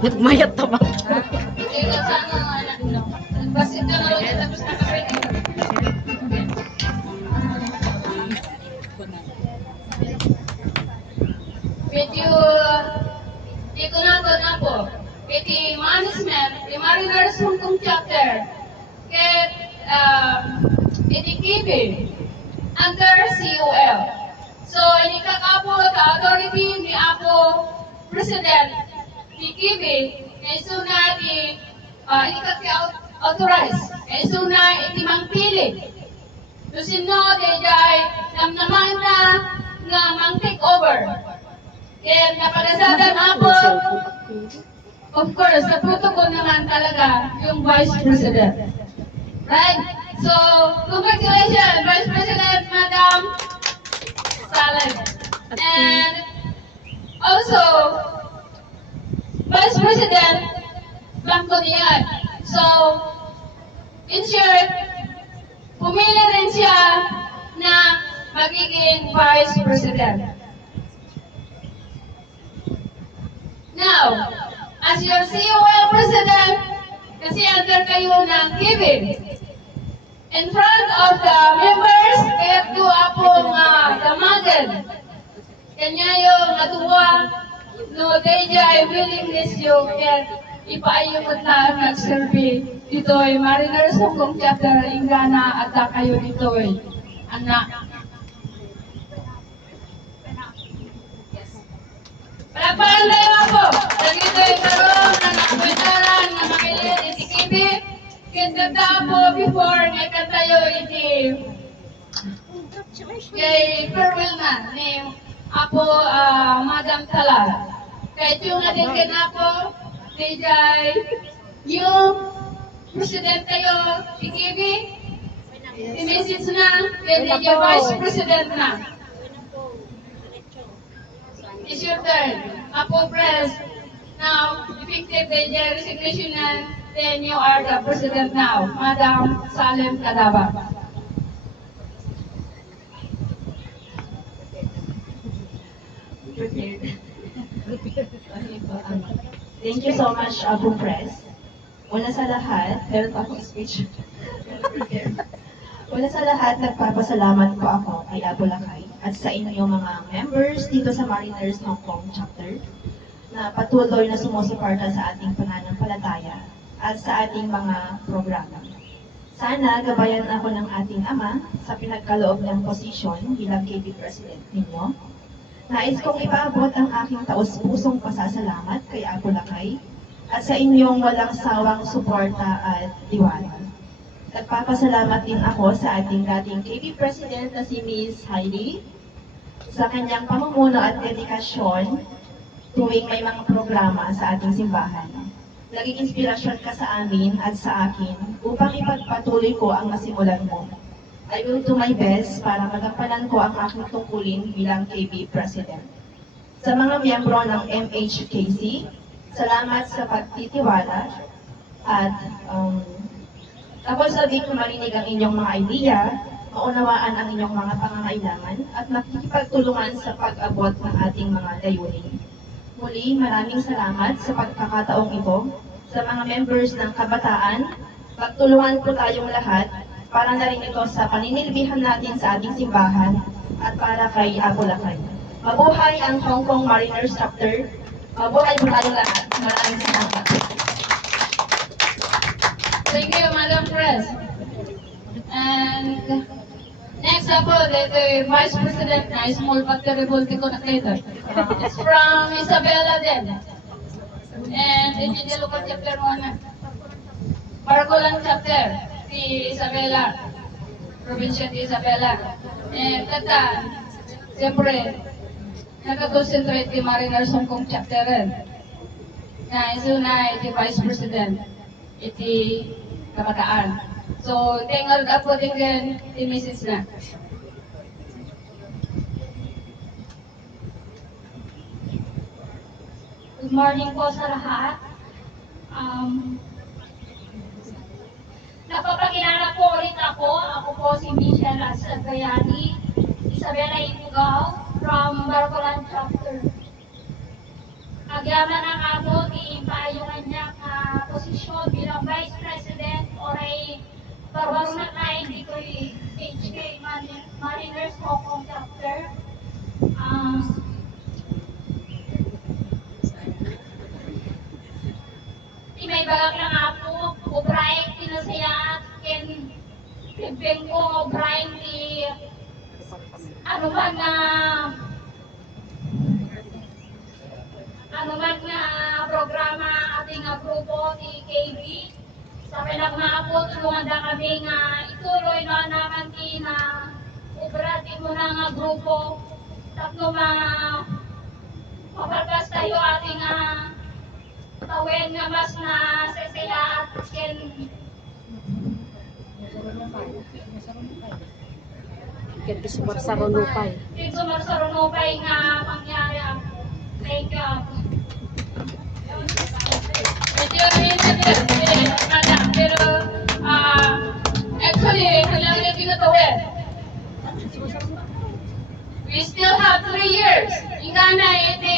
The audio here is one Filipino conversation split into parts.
Nagmayat ta ba? Ikaw sana anak no. Basit ka na lang tapos nakapit. Medyo di ko na po. Iti management, di Mariners Hongkong chapter. Ket iti KB under COL. So ini kakapo ta authority ni Apo President ni KB kay suna di ini authorize kay suna iti mangpili. Lusino day namnaman na nga mang take over. Kaya napalasadan Apo, of course, natuto ko naman talaga yung Vice President. Right? So, congratulations, Vice President, Madam Salad. And also, Vice President Blanco Nian. So, in short, pumili rin siya na magiging Vice President. Now, as your COL President, kasi under kayo ng giving. In front of the members, kaya ko apong damagan. Kanya yung natuwa, no, kaya willingness yung kaya ipaayo ko na nag-survey dito ay Mariners Hongkong Chapter Ingana at kayo dito ay anak. Palakpakan tayo ako. Dagito ay karoon na nakwentaran na makilin iti kibi. Kanta po before ngay kantayo iti kay farewell na ni Apo Madam Tala. Kaya yung natin kinapo, DJ, yung President tayo, ikibi, i-message na, kaya DJ Vice President na. It's your turn. Apo Press. Now, effective the resignation na, then you are the President now. Madam Salem Kadaba. Thank you so much, Apo Press. Una sa lahat, meron pa akong speech. Una sa lahat, nagpapasalamat po ako kay Apo Lakay at sa inyong mga members dito sa Mariners Hong Kong Chapter na patuloy na sumusuporta sa ating pananampalataya at sa ating mga programa. Sana gabayan ako ng ating ama sa pinagkaloob ng posisyon bilang KB President ninyo. Nais kong ipaabot ang aking taus-pusong pasasalamat kay Apo Lakay at sa inyong walang sawang suporta at tiwala. Nagpapasalamat din ako sa ating dating KB President na si Ms. Heidi sa kanyang pamumuno at dedikasyon tuwing may mga programa sa ating simbahan. Naging inspirasyon ka sa amin at sa akin upang ipagpatuloy ko ang nasimulan mo. I will do my best para magampanan ko ang aking tungkulin bilang KB President. Sa mga miyembro ng MHKC, salamat sa pagtitiwala at tapos sabi ko marinig ang inyong mga idea, maunawaan ang inyong mga pangangailangan at makikipagtulungan sa pag-abot ng ating mga layunin. Muli, maraming salamat sa pagkakataong ito sa mga members ng kabataan. Pagtulungan po tayong lahat para na rin ito sa paninilbihan natin sa ating simbahan at para kay Apo Lakay. Mabuhay ang Hong Kong Mariners Chapter. Mabuhay po tayong lahat. Maraming salamat. Thank you, Madam Press. And next up, the Vice President na small but terrible ko nakita. It's from Isabela din. And in the local chapter 1. Barcolan chapter, si Isabela. Provincia di Isabela. And kata, siyempre, nakakonsentrate di Mariners Hong Kong chapter rin. Na iso na iti Vice President. Iti kabataan. So, tingal ako din iti message na. Good morning po sa lahat. Napapakilala po ulit ako. Ako po si Michelle Asagayani, Isabela Ipugaw, from Barcolan Chapter. Agyaman ang ako, yung kanyang posisyon bilang Vice President or ay barbaro na tayo dito HK Mariners Hong Kong Chapter. May bagak lang ako, O'Brien, tinasayaan, ken Beng ko, O'Brien, ano man na programa ating grupo ni KB. Sabi lang nga po, tulungan na kami nga ituloy na naman ubrati mo na nga grupo. Tapno mabalbas tayo ating tawin nga mas na sesaya at ken Kaya sumarsarunupay. ken sumarsarunupay nga mangyari ako. Thank you. Medyo naiintindihan, madam, pero actually, kailangan natin natawin. We still have 3 years. Ika na, iti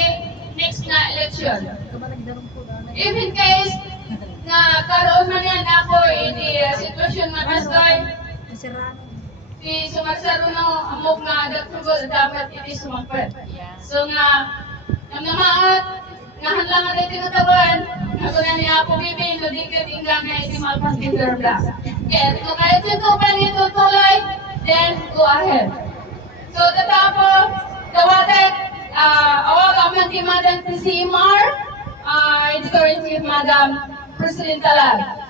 next na election. If in case nga karoon man yan ako iti sitwasyon nga kastoy, di sumagsaro ng amok nga datugol dapat iti sumangpet. So nga, namaat, nga hanlangan iti natawan, nga na niya ako bibing, no di ka tingga nga iti malpas kinderbla. Kaya kung kahit ito pa nito tuloy, then go ahead. So tatapo, kawatek, awag aman di Madam PCMR, Editor in Chief Madam President Talag.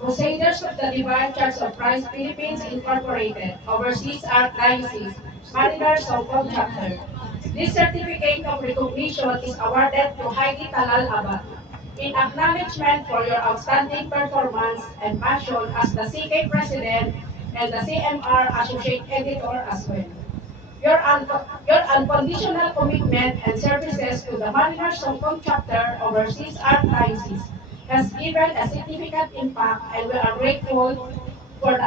Crusaders of the Divine Church of Christ Philippines Incorporated, Overseas Archdiocese, Mariners Hong Kong Chapter. This certificate of recognition is awarded to Heidi Talal Abad in acknowledgement for your outstanding performance and passion as the CK President and the CMR Associate Editor as well. Your unconditional commitment and services to the Mariners Hong Kong Chapter Overseas Archdiocese has given a significant impact, and we are grateful for the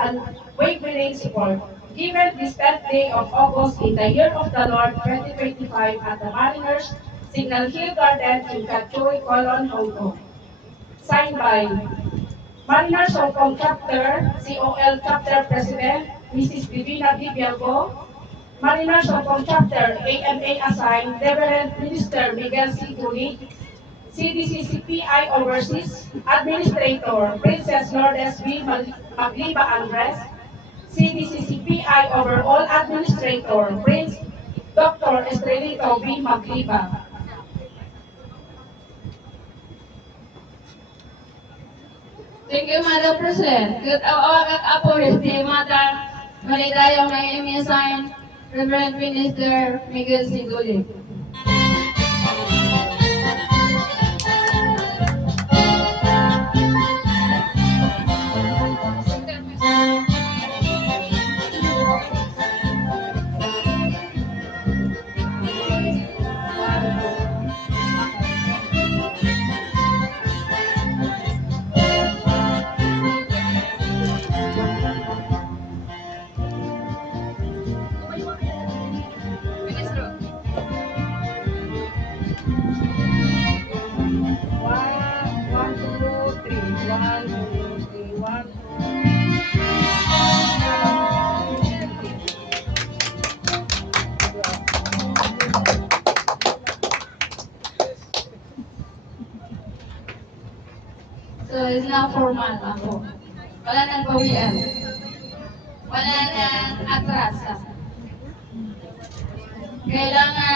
unwavering support. Given this 10th day of August in the year of the Lord 2025 at the Mariners Signal Hill Garden in Kachoy, Colon, Hong Kong. Signed by Mariners Hong Kong Chapter, COL Chapter President, Mrs. Divina Bibiago, Mariners Hong Kong Chapter, AMA assigned, Reverend Minister Miguel C. Gulik, CDCCPI Overseas Administrator, Princess Lourdes B. Magliba Andres, CDCCPI Overall Administrator, Prince Dr. Estrelito B. Magliba. Thank you, Madam President. Good awag apo di Madam Maligayong na i-assign Reverend Minister Miguel Siguli. So it's now formal ako. Wala nang bawian. Wala nang atrasa. Kailangan